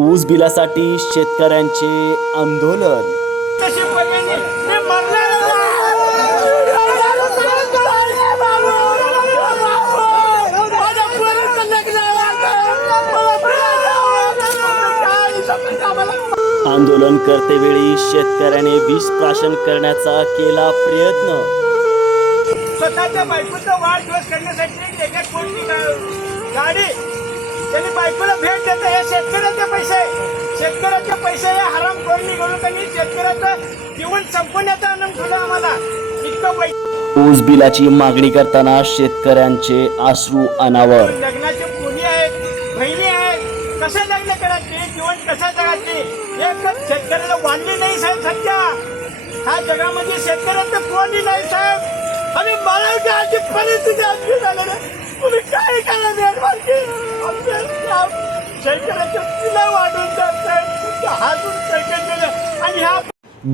ऊस बिलासाठी शेतकऱ्यांचे आंदोलन. आंदोलन करतेवेळी शेतकऱ्याने विष प्राशन करण्याचा केला प्रयत्न. स्वतःच्या बायकोचा वाढदिवस करण्यासाठी एक गाडी त्यांनी बायकोला भेट देत हे शेतकऱ्याचे पैसे शेतकऱ्याचे पैसे हे हराम करून निघून त्यांनी शेतकऱ्याचं जीवन संपवण्याचा आनंद ठेवला आम्हाला. इतकं पैसे ऊस बिलाची मागणी करताना शेतकऱ्यांचे आश्रू अनावर. लग्नाचे मुली आहेत बहिणी आहेत. कसे लग्न करायचे? जीवन कसं जगायचे? एकच शेतकऱ्याला वाढली नाही साहेब सध्या ह्या जगामध्ये शेतकऱ्याचं कोणी नाही साहेब. आणि मला आजची परिस्थिती अशी झाली ना तुम्ही काय करा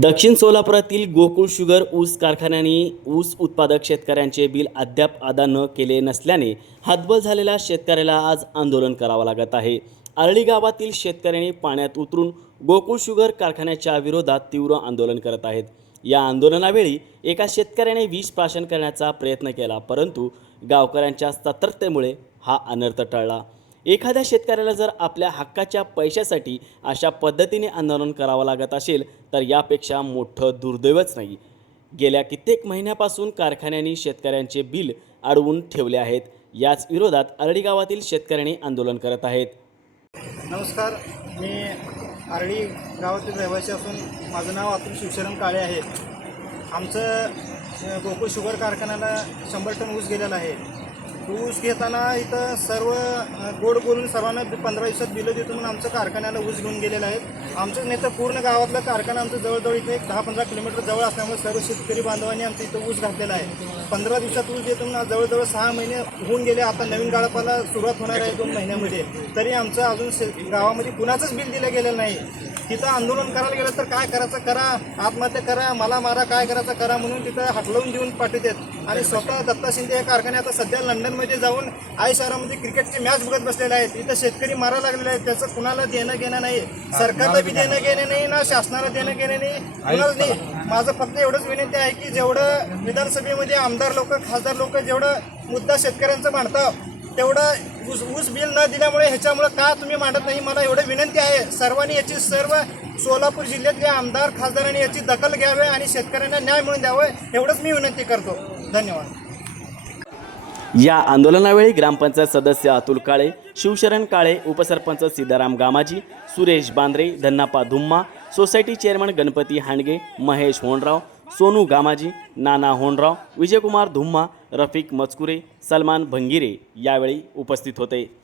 दक्षिण सोलापुरातील गोकुळ शुगर ऊस कारखान्याने ऊस उत्पादक शेतकऱ्यांचे बिल अद्याप अदा न केले नसल्याने हातबल झालेल्या शेतकऱ्याला आज आंदोलन करावं लागत आहे. आरळी गावातील शेतकऱ्यांनी पाण्यात उतरून गोकुळ शुगर कारखान्याच्या विरोधात तीव्र आंदोलन करत आहेत. या आंदोलनावेळी एका शेतकऱ्याने विष प्राशन करण्याचा प्रयत्न केला परंतु गावकऱ्यांच्या सतर्कतेमुळे हा अनर्थ टळला. एखाद्या शेतकऱ्याला जर आपल्या हक्काच्या पैशासाठी अशा पद्धतीने आंदोलन करावं लागत असेल तर यापेक्षा मोठं दुर्दैवच नाही. गेल्या कित्येक महिन्यापासून कारखान्यांनी शेतकऱ्यांचे बिल अडवून ठेवले आहेत. याच विरोधात आरडी गावातील शेतकऱ्यांनी आंदोलन करत आहेत. नमस्कार मी आरडी गावातील रहिवासी असून माझं नाव अतुल शिवशरण काळे आहे. आमचं गोकुळ शुगर कारखान्याला शंभर टन ऊस गेलेला आहे. ऊस घेताना इथं सर्व गोड बोलून सर्वांना पंधरा दिवसात बिलं देतो म्हणून आमचं कारखान्याला ऊस घेऊन गेलेलं आहे आमचं नाही तर पूर्ण गावातलं कारखाना आमचं जवळजवळ इथे एक दहा पंधरा किलोमीटर जवळ असल्यामुळे सर्व शेतकरी बांधवांनी आमचं इथं ऊस घातलेला आहे. पंधरा दिवसात ऊस देतो म्हणून जवळजवळ सहा महिने होऊन गेले. आता नवीन गाळपाला सुरुवात होणार आहे दोन महिन्यामध्ये. तरी आमचं अजून शे- गावामध्ये कुणाचंच बिल दिलं गेलेलं नाही. तिथं आंदोलन करायला गेलं तर काय करायचं? करा आत्महत्या करा मला मारा काय करायचं? करा म्हणून तिथं हटलवून देऊन पाठवतात आणि स्वतः दत्ता शिंदे या कारखाने आता सध्या लंडनमध्ये जाऊन आई शहरामध्ये क्रिकेटची मॅच बघत बसलेले आहेत. इथं शेतकरी मारायला लागलेले आहेत. त्याचं कुणाला देणं घेणं नाही? सरकारला बी देणं घेणं नाही ना? शासनाला देणं घेणं नाही? कुणाला नाही? माझं फक्त एवढंच विनंती आहे की जेवढं विधानसभेमध्ये आमदार लोक खासदार लोक जेवढं मुद्दा शेतकऱ्यांचा मांडतात तेवढं ऊस ऊस बिल न दिल्यामुळे ह्याच्यामुळे का तुम्ही मांडत नाही? मला एवढं विनंती आहे. सर्वांनी याची सर्व सोलापूर जिल्ह्यातले आमदार खासदारांनी याची दखल घ्यावे आणि शेतकऱ्यांना न्याय मिळून द्यावं एवढंच मी विनंती करतो. धन्यवाद. या आंदोलनावेळी ग्रामपंचायत सदस्य अतुल काळे शिवशरण काळे उपसरपंच सीताराम गामाजी सुरेश बांद्रे धन्नापा धुम्मा सोसायटी चेअरमन गणपती हांडगे महेश होणराव सोनू गामाजी नाना होणराव विजयकुमार धुम्मा रफिक मचकुरे सलमान भंगिरे यावेळी उपस्थित होते.